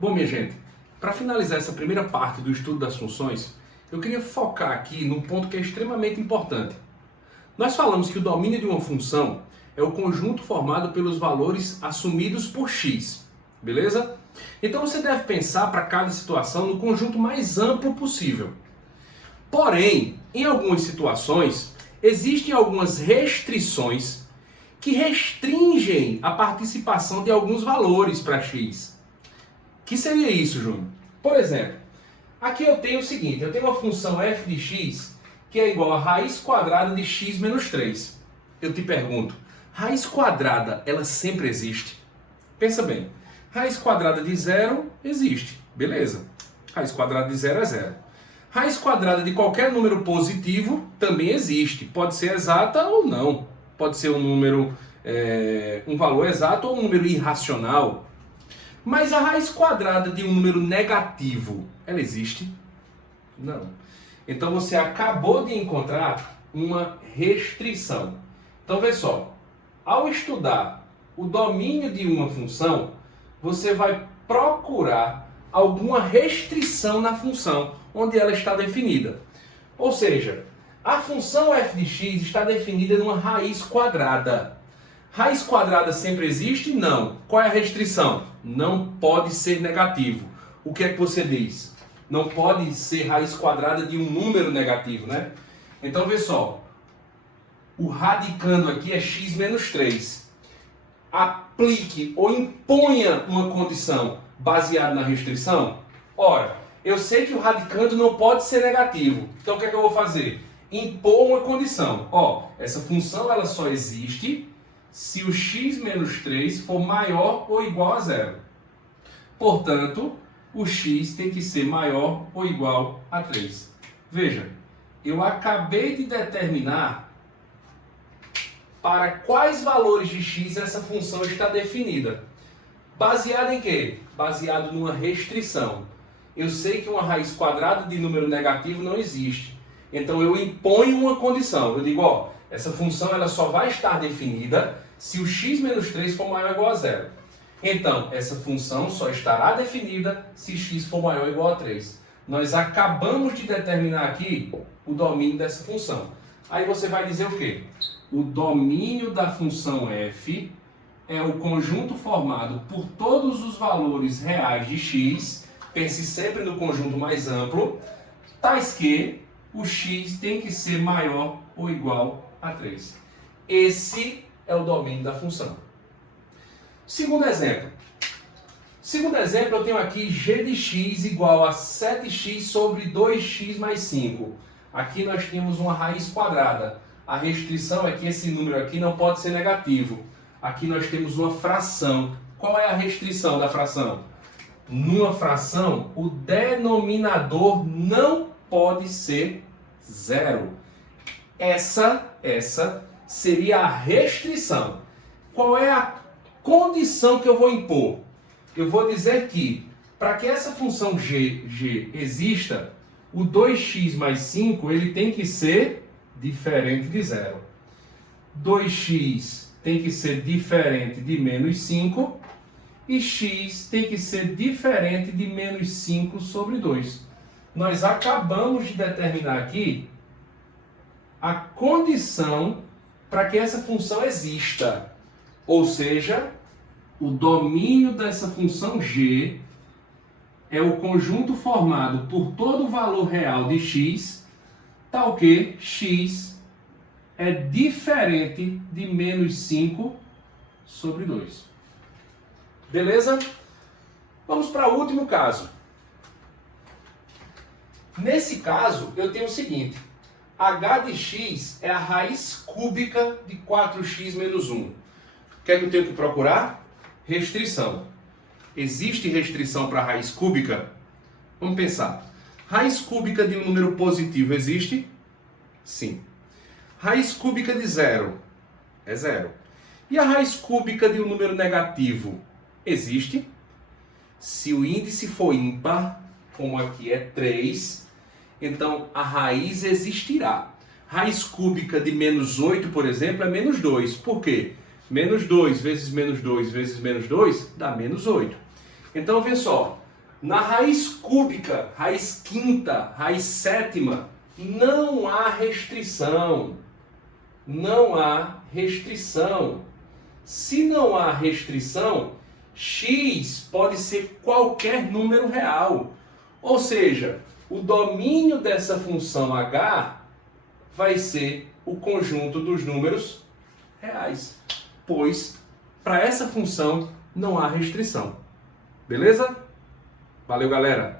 Bom, minha gente, para finalizar essa primeira parte do estudo das funções, eu queria focar aqui num ponto que é extremamente importante. Nós falamos que o domínio de uma função é o conjunto formado pelos valores assumidos por x, beleza? Então você deve pensar para cada situação no conjunto mais amplo possível. Porém, em algumas situações, existem algumas restrições que restringem a participação de alguns valores para x. Que seria isso, Júnior? Por exemplo, aqui eu tenho o seguinte, eu tenho uma função f de x que é igual a raiz quadrada de x menos 3. Eu te pergunto, raiz quadrada, ela sempre existe? Pensa bem, raiz quadrada de zero existe, beleza. Raiz quadrada de zero é zero. Raiz quadrada de qualquer número positivo também existe. Pode ser exata ou não. Pode ser um número, um valor exato ou um número irracional. Mas a raiz quadrada de um número negativo, ela existe? Não. Então você acabou de encontrar uma restrição. Então vê só, ao estudar o domínio de uma função, você vai procurar alguma restrição na função onde ela está definida. Ou seja, a função f de x está definida numa raiz quadrada. Raiz quadrada sempre existe? Não. Qual é a restrição? Não pode ser negativo. O que é que você diz? Não pode ser raiz quadrada de um número negativo, né? Então, vê só. O radicando aqui é x menos 3. Aplique ou imponha uma condição baseada na restrição. Ora, eu sei que o radicando não pode ser negativo. Então, o que é que eu vou fazer? Impor uma condição. Ó, essa função ela só existe se o x menos 3 for maior ou igual a zero. Portanto, o x tem que ser maior ou igual a 3. Veja, eu acabei de determinar para quais valores de x essa função está definida. Baseado em quê? Baseado numa restrição. Eu sei que uma raiz quadrada de número negativo não existe. Então eu imponho uma condição. Eu digo, ó, essa função ela só vai estar definida se o x menos 3 for maior ou igual a zero. Então, essa função só estará definida se x for maior ou igual a 3. Nós acabamos de determinar aqui o domínio dessa função. Aí você vai dizer o quê? O domínio da função f é o conjunto formado por todos os valores reais de x, pense sempre no conjunto mais amplo, tais que o x tem que ser maior ou igual a 3. Esse é o domínio da função. Segundo exemplo. Segundo exemplo, eu tenho aqui g de x igual a 7x sobre 2x mais 5. Aqui nós temos uma raiz quadrada. A restrição é que esse número aqui não pode ser negativo. Aqui nós temos uma fração. Qual é a restrição da fração? Numa fração, o denominador não pode ser zero. Essa seria a restrição. Qual é a condição que eu vou impor? Eu vou dizer que, para que essa função g exista, o 2x mais 5 ele tem que ser diferente de zero. 2x tem que ser diferente de menos 5 e x tem que ser diferente de menos 5 sobre 2. Nós acabamos de determinar aqui a condição para que essa função exista. Ou seja, o domínio dessa função g é o conjunto formado por todo o valor real de x, tal que x é diferente de menos 5 sobre 2. Beleza? Vamos para o último caso. Nesse caso, eu tenho o seguinte. H de x é a raiz cúbica de 4x menos 1. O que é que eu tenho que procurar? Restrição. Existe restrição para a raiz cúbica? Vamos pensar. Raiz cúbica de um número positivo existe? Sim. Raiz cúbica de zero é zero. E a raiz cúbica de um número negativo existe? Se o índice for ímpar, como aqui é 3, então a raiz existirá. Raiz cúbica de menos 8, por exemplo, é menos 2. Por quê? Menos 2 vezes menos 2 vezes menos 2 dá menos 8. Então, vê só. Na raiz cúbica, raiz quinta, raiz sétima, não há restrição. Não há restrição. Se não há restrição, x pode ser qualquer número real. Ou seja, o domínio dessa função h vai ser o conjunto dos números reais, pois para essa função não há restrição. Beleza? Valeu, galera!